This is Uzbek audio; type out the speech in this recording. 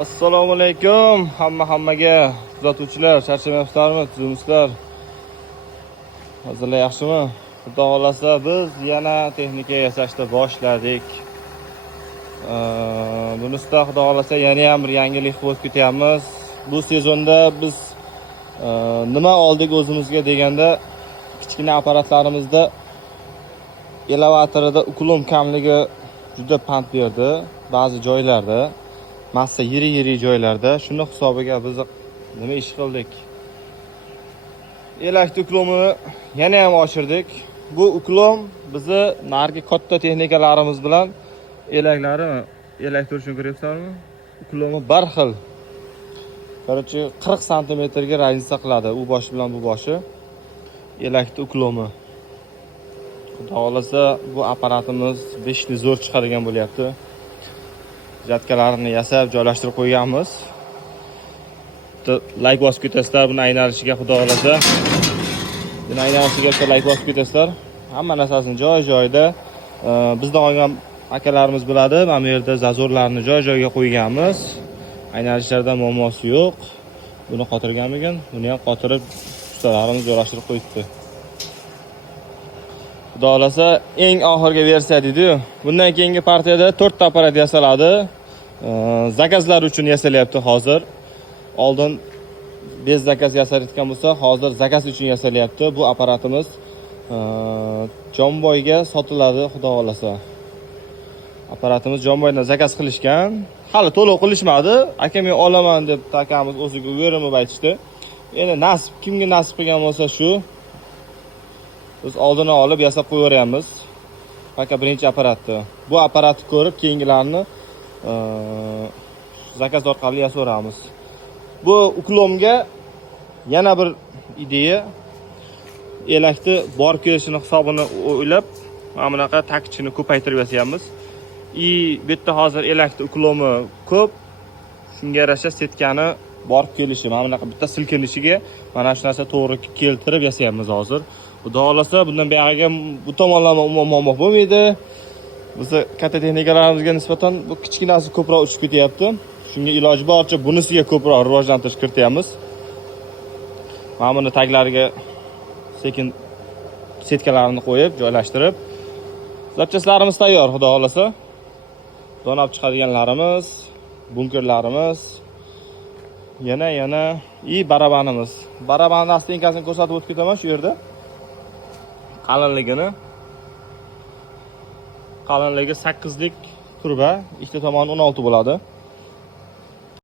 Assalomu alaykum hammaga kuzatuvchilar, charchamayapsizlarmi, tuzumsizlar? Hozirlar yaxshimi? Xudo xolasa biz yana texnika yasashda boshladik. Bunisida xudo xolasa yana ham bir yangilik qilib ketyapmiz. Bu sezonda biz nima oldik o'zimizga deganda, kichkina apparatlarimizda elevatorida uklum kamligi juda pand berdi ba'zi joylarda. Massa yiri joylarda shuni hisobiga biz nima ish qildik? Elak uklomini yana ham oshirdik. Bu uklom bizni nargi katta texnikalarimiz bilan elak turishini ko'ryapsizlarmi? Uklomi bir xil. Короче, 40 sm ga raznica qiladi u boshi bilan bu boshi. Elakning uklomi. Xudo xolasa bu apparatimiz 5 li zo'r chiqadigan bo'lyapti. Jatkalarini yasab joylashtirib qo'yganmiz. Like bosib ketasizlar buni aylanishiga, xudo xolasa. Buni aylanishiga like bosib ketasizlar. Hamma narsasini joy-joyida bizdan olgan akalarimiz biladi. Mana bu yerda zazorlarni joy-joyiga qo'yganmiz. Aylanishlarda muammosi yo'q. Buni qotirganmikin, buni ham qotirib ustalarimiz joylashtirib qo'yibdi. Xudo xolasa eng oxirgi versiya deydi-yu. Bundan keyingi partiyada 4 ta apparat yasaladi. Zakazlar uchun yasalyapti hozir. Oldin bez zakaz yasalayotgan bo'lsa, hozir zakaz uchun yasalyapti. Bu apparatimiz Jomboyga sotiladi, xudo xolasa. Apparatimiz Jomboydan zakaz qilishgan. Hali to'liq qilishmadi. Aka men olaman deb takamiz o'ziga o'rnib aytishdi. Endi nasib, kimga nasib qilgan bo'lsa shu. Biz oldini olib yasab qo'yaveramiz. Faqat birinchi apparatni. Bu apparatni ko'rib keyingilarni zakaz orqali yasaveramiz. Bu uklomga yana bir ideya, elakni bor kelishini hisobini o'ylab, mana bunaqa takchini ko'paytirib yasayapmiz. Bu yerda hozir elakni uklomi ko'p, shunga yarasha setkani bor kelishi, mana bunaqa bitta silkinishiga mana shu narsa to'g'ri keltirib yasayapmiz hozir. Xudo xolasa bundan buyog'iga bu tomonlama umuman bo'lmaydi. Biz katta texnikalarimizga nisbatan bu kichkinasi ko'proq uchib ketyapti. Shunga iloji boricha bunisiga ko'proq rivojlantirish kirityapmiz. Mana buni taglariga sekin setkalarini qo'yib, joylashtirib, zapchastlarimiz tayyor, xudo xolasa. Donab chiqadiganlarimiz, bunkerlarimiz, yana barabanimiz. Barabanning astenkasini ko'rsatib o'tib ketaman shu yerda. Qalinligi 8 lik turba, ikkita tomoni 16 bo'ladi.